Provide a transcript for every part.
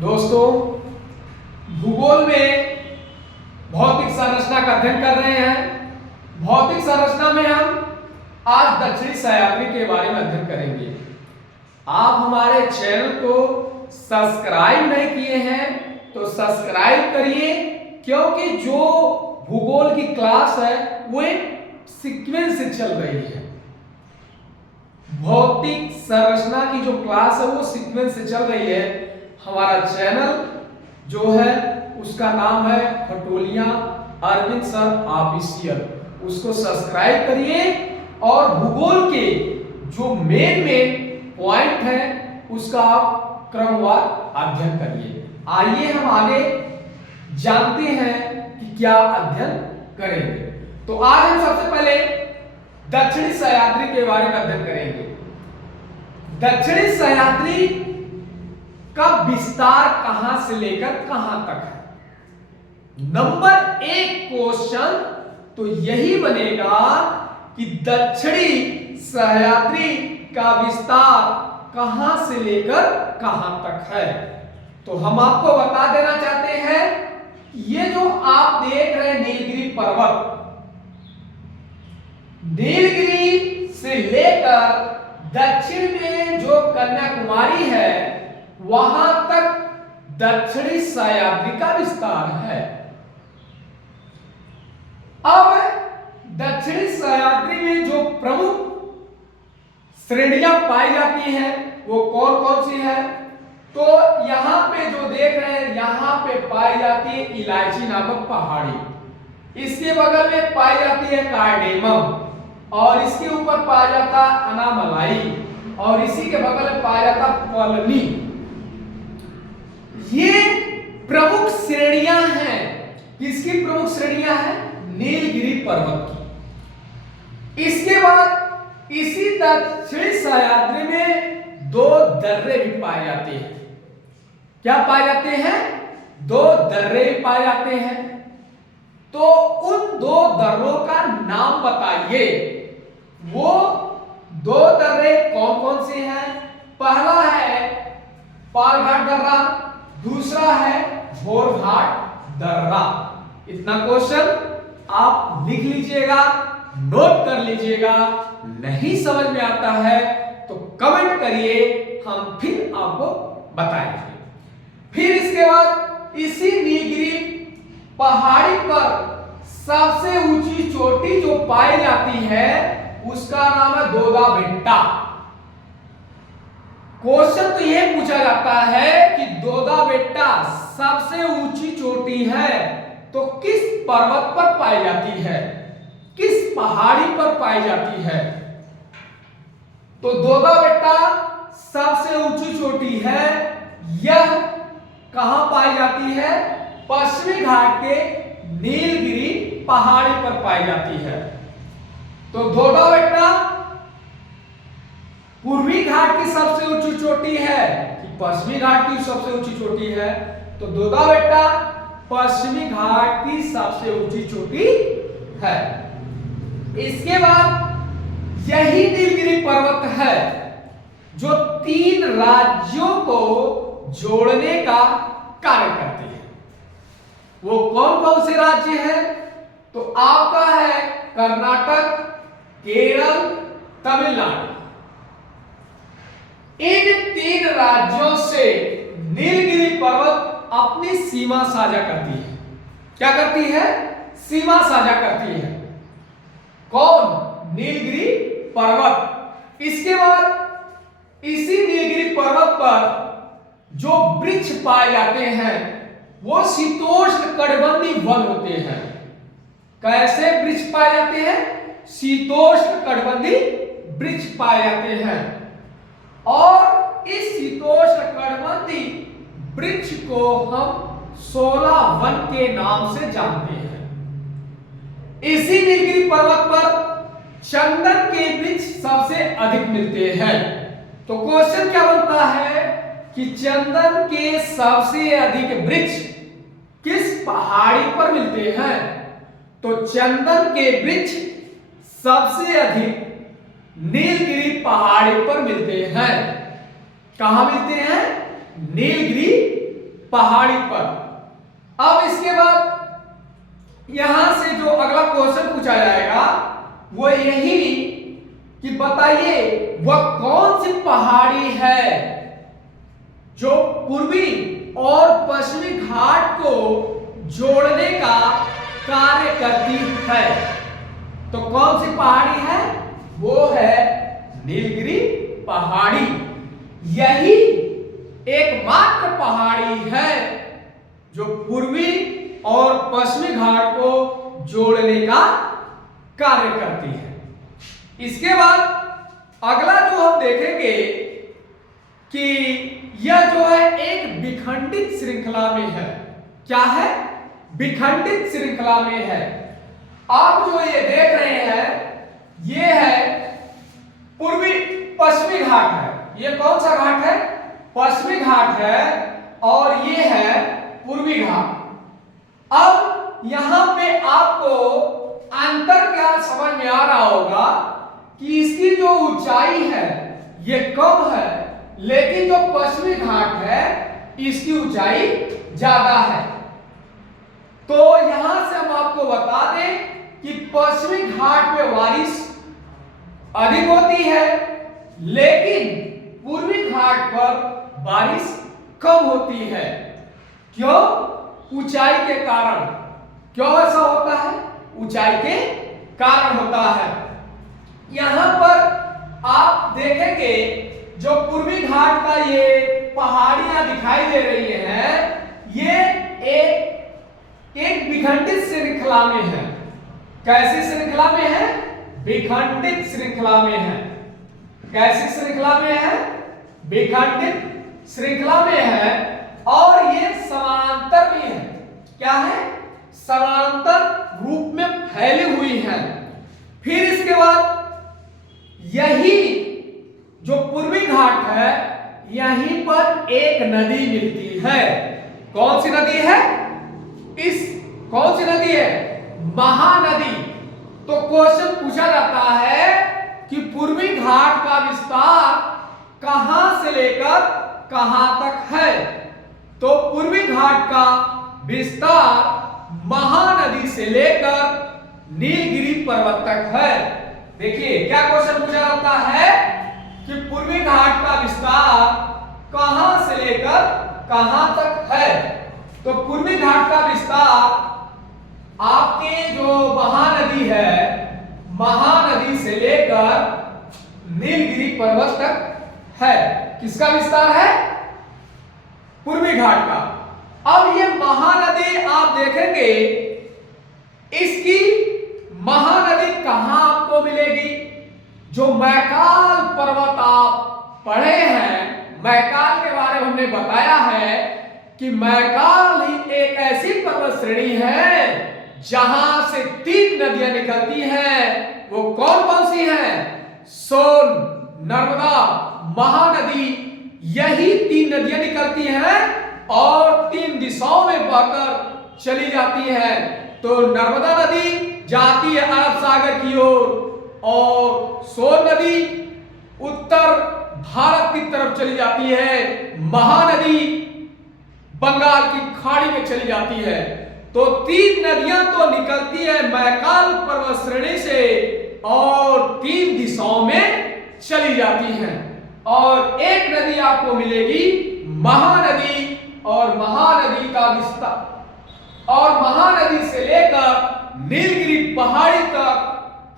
दोस्तों, भूगोल में भौतिक संरचना का अध्ययन कर रहे हैं। भौतिक संरचना में हम आज दक्षिणी सह्याद्री के बारे में अध्ययन करेंगे। आप हमारे चैनल को सब्सक्राइब नहीं किए हैं तो सब्सक्राइब करिए, क्योंकि जो भूगोल की क्लास है वो एक सीक्वेंस से चल रही है। भौतिक संरचना की जो क्लास है वो सीक्वेंस से चल रही है। हमारा चैनल जो है उसका नाम है खटोलिया अरविंद सर ऑफिशियल। उसको सब्सक्राइब करिए और भूगोल के जो मेन पॉइंट है उसका आप क्रमवार अध्ययन करिए। आइए हम आगे जानते हैं कि क्या अध्ययन करेंगे। तो आज हम सबसे पहले दक्षिणी सह्याद्री के बारे में अध्ययन करेंगे। दक्षिणी सह्याद्री का विस्तार कहां से लेकर कहां तक है। नंबर 1 क्वेश्चन तो यही बनेगा कि दक्षिणी सह्याद्री का विस्तार कहां से लेकर कहां तक है। तो हम आपको बता देना चाहते हैं, ये जो आप देख रहे हैं नीलगिरी पर्वत, नीलगिरी से लेकर दक्षिण में जो कन्याकुमारी है वहां तक दक्षिणी सह्याद्री का विस्तार है। अब दक्षिणी सह्याद्री में जो प्रमुख श्रेणियां पाई जाती हैं वो कौन कौन सी है। तो यहां पे जो देख रहे हैं यहां पे पाई जाती है इलायची नामक पहाड़ी, इसके बगल में पाई जाती है कार्डेमम, और इसके ऊपर पाया जाता अनामलाई, और इसी के बगल में पाया जाता कॉलोनी। ये प्रमुख श्रेणियां हैं। किसकी प्रमुख श्रेणियां हैं? नीलगिरी पर्वत की। इसके बाद इसी दक्षिणी सह्याद्री में 2 दर्रे भी पाए जाते हैं। क्या पाए जाते हैं? 2 दर्रे भी पाए जाते हैं। तो उन 2 दर्रों का नाम बताइए। वो 2 दर्रे कौन कौन से हैं? पहला है पालघाट दर्रा, दूसरा है भोरघाट दर्रा। इतना क्वेश्चन आप लिख लीजिएगा, नोट कर लीजिएगा। नहीं समझ में आता है तो कमेंट करिए, हम फिर आपको बताएंगे। फिर इसके बाद इसी नीलगिरी पहाड़ी पर सबसे ऊंची चोटी जो पाई जाती है उसका नाम है दोदा बेट्टा। क्वेश्चन तो यह पूछा जाता है कि दोदा बेट्टा सबसे ऊंची चोटी है तो किस पर्वत पर पाई जाती है, किस पहाड़ी पर पाई जाती है। तो दोदा बेट्टा सबसे ऊंची चोटी है। यह कहां पाई जाती है? पश्चिमी घाट के नीलगिरी पहाड़ी पर पाई जाती है। तो दोदा बेट्टा पूर्वी घाट की सबसे ऊंची चोटी है कि पश्चिमी घाट की सबसे ऊंची चोटी है? तो दोदा बेट्टा पश्चिमी घाट की सबसे ऊंची चोटी है। इसके बाद यही नीलगिरी पर्वत है जो 3 राज्यों को जोड़ने का कार्य करती है। वो कौन कौन से राज्य हैं? तो आपका है कर्नाटक, केरल, तमिलनाडु। इन 3 राज्यों से नीलगिरी पर्वत अपनी सीमा साझा करती है। क्या करती है? सीमा साझा करती है। कौन? नीलगिरी पर्वत। इसके बाद इसी नीलगिरी पर्वत पर जो वृक्ष पाए जाते हैं वो शीतोष्ण कटिबंधीय वन होते हैं। कैसे वृक्ष पाए जाते हैं? शीतोष्ण कटिबंधीय वृक्ष पाए जाते हैं। और इस शीतोष्ण कटिबंधीय वृक्ष को हम 16 वन के नाम से जानते हैं। इसी नीलगिरी पर्वत पर चंदन के वृक्ष सबसे अधिक मिलते हैं। तो क्वेश्चन क्या बनता है कि चंदन के सबसे अधिक वृक्ष किस पहाड़ी पर मिलते हैं? तो चंदन के वृक्ष सबसे अधिक नीलगिरी पहाड़ी पर मिलते हैं। कहां मिलते हैं? नीलगिरी पहाड़ी पर। अब इसके बाद यहां से जो अगला क्वेश्चन पूछा जाएगा वो यही कि बताइए वह कौन सी पहाड़ी है जो पूर्वी और पश्चिमी घाट को जोड़ने का कार्य करती है। तो कौन सी पहाड़ी है? वो है नीलगिरी पहाड़ी। यही एकमात्र पहाड़ी है जो पूर्वी और पश्चिमी घाट को जोड़ने का कार्य करती है। इसके बाद अगला जो हम देखेंगे कि यह जो है एक विखंडित श्रृंखला में है। क्या है? विखंडित श्रृंखला में है। आप जो ये देख रहे हैं ये है पूर्वी पश्चिमी घाट है। ये कौन सा घाट है? पश्चिमी घाट है और ये है पूर्वी घाट। अब यहां पे आपको अंतर क्या समझ में आ रहा होगा कि इसकी जो ऊंचाई है ये कम है, लेकिन जो पश्चिमी घाट है इसकी ऊंचाई ज्यादा है। तो यहां से हम आपको बता दें कि पश्चिमी घाट पे बारिश अधिक होती है, लेकिन पूर्वी घाट पर बारिश कम होती है। क्यों? ऊंचाई के कारण। क्यों ऐसा होता है? ऊंचाई के कारण होता है। यहां पर आप देखेंगे जो पूर्वी घाट का ये पहाड़ियां दिखाई दे रही हैं, ये एक विखंडित श्रृंखला में है। कैसी श्रृंखला में है? विखंडित श्रृंखला में है। कैसी श्रृंखला में है? विखंडित श्रृंखला में है और ये समानांतर भी है। क्या है? समानांतर रूप में फैली हुई है। फिर इसके बाद यही जो पूर्वी घाट है यहीं पर एक नदी मिलती है। कौन सी नदी है? कौन सी नदी है? महानदी। तो क्वेश्चन पूछा जाता है कि पूर्वी घाट का विस्तार कहां से लेकर कहां तक है? तो पूर्वी घाट का विस्तार महानदी से लेकर नीलगिरी पर्वत तक है। देखिए क्या क्वेश्चन पूछा जाता है कि पूर्वी घाट का विस्तार कहां से लेकर कहां तक है? तो पूर्वी घाट का विस्तार आपके जो महानदी है, महानदी से लेकर नीलगिरी पर्वत तक है। किसका विस्तार है? पूर्वी घाट का। अब ये महानदी आप देखेंगे, इसकी महानदी कहां आपको मिलेगी? जो मैकाल पर्वत आप पढ़े हैं, मैकाल के बारे में हमने बताया है कि मैकाल ही एक ऐसी पर्वत श्रेणी है जहां से 3 नदियां निकलती हैं। वो कौन कौन सी हैं? सोन, नर्मदा, महानदी। यही 3 नदियां निकलती हैं और 3 दिशाओं में बहकर चली जाती है। तो नर्मदा नदी जाती है अरब सागर की ओर और सोन नदी उत्तर भारत की तरफ चली जाती है। महानदी बंगाल की खाड़ी में चली जाती है। तो 3 नदियां तो निकलती है मैकाल पर्वत श्रेणी से और 3 दिशाओं में चली जाती हैं। और एक नदी आपको मिलेगी महानदी, और महानदी का विस्तार और महानदी से लेकर नीलगिरी पहाड़ी तक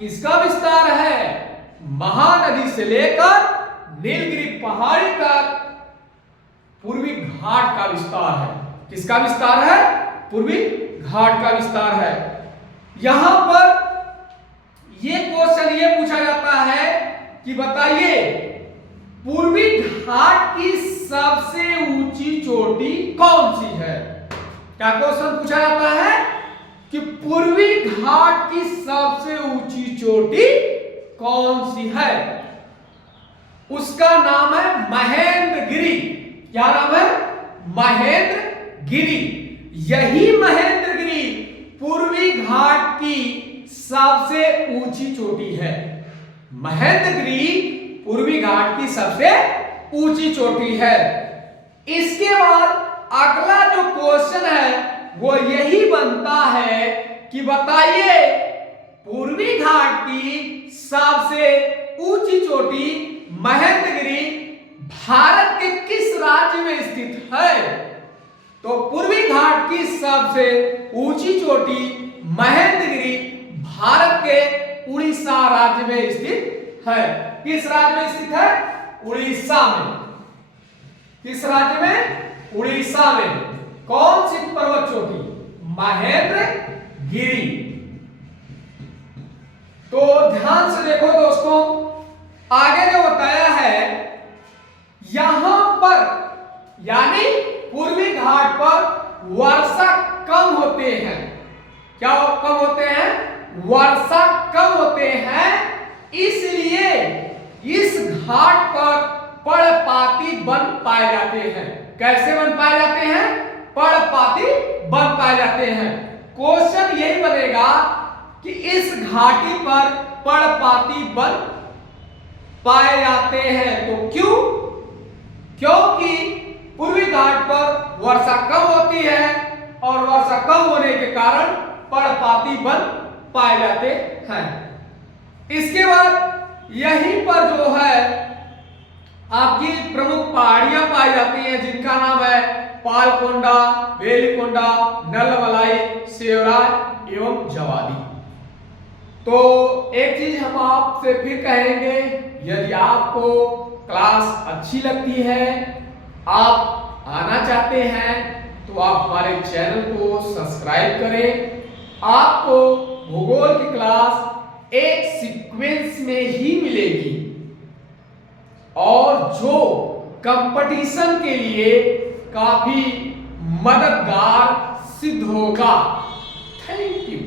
किसका विस्तार है? महानदी से लेकर नीलगिरी पहाड़ी तक पूर्वी घाट का विस्तार है। किसका विस्तार है? पूर्वी घाट का विस्तार है। यहां पर यह क्वेश्चन ये पूछा जाता है कि बताइए पूर्वी घाट की सबसे ऊंची चोटी कौन सी है? क्या क्वेश्चन पूछा जाता है कि पूर्वी घाट की सबसे ऊंची चोटी कौन सी है? उसका नाम है महेंद्रगिरी। क्या नाम है? महेंद्रगिरी। यही महेंद्रगिरी पूर्वी घाट की सबसे ऊंची चोटी है। महेंद्रगिरी पूर्वी घाट की सबसे ऊंची चोटी है। इसके बाद अगला जो क्वेश्चन है वो यही बनता है कि बताइए पूर्वी घाट की सबसे ऊंची चोटी महेंद्रगिरी भारत के किस राज्य में स्थित है? तो पूर्वी घाट की सबसे ऊंची चोटी महेंद्रगिरी भारत के उड़ीसा राज्य में स्थित है। किस राज्य में स्थित है? उड़ीसा में। किस राज्य में? उड़ीसा में। कौन सी पर्वत चोटी? महेंद्रगिरी। तो ध्यान से देखो दोस्तों, आगे जो बताया है यहां पर यानी पूर्वी घाट पर वर्षा कम होते हैं। क्या कम होते हैं? वर्षा कम होते हैं, इसलिए इस घाट पर पर्णपाती वन पाए जाते हैं। कैसे वन पाए जाते हैं? पर्णपाती वन पाए जाते हैं। क्वेश्चन यही बनेगा कि इस घाटी पर पर्णपाती वन पाए जाते हैं तो क्यों? क्योंकि पूर्वी घाट पर वर्षा कम होती है और वर्षा कम होने के कारण पर्णपाती वन पाए जाते हैं। इसके बाद यहीं पर जो है आपकी प्रमुख पहाड़ियां पाई जाती हैं जिनका नाम है पालकोंडा, वेलिकोंडा, नलमलाई, सेवराज एवं जवादी। तो एक चीज हम आपसे फिर कहेंगे, यदि आपको क्लास अच्छी लगती है, आप आना चाहते हैं तो आप हमारे चैनल को सब्सक्राइब करें। आपको भूगोल की क्लास एक सीक्वेंस में ही मिलेगी और जो कंपटीशन के लिए काफी मददगार सिद्ध होगा। Thank you.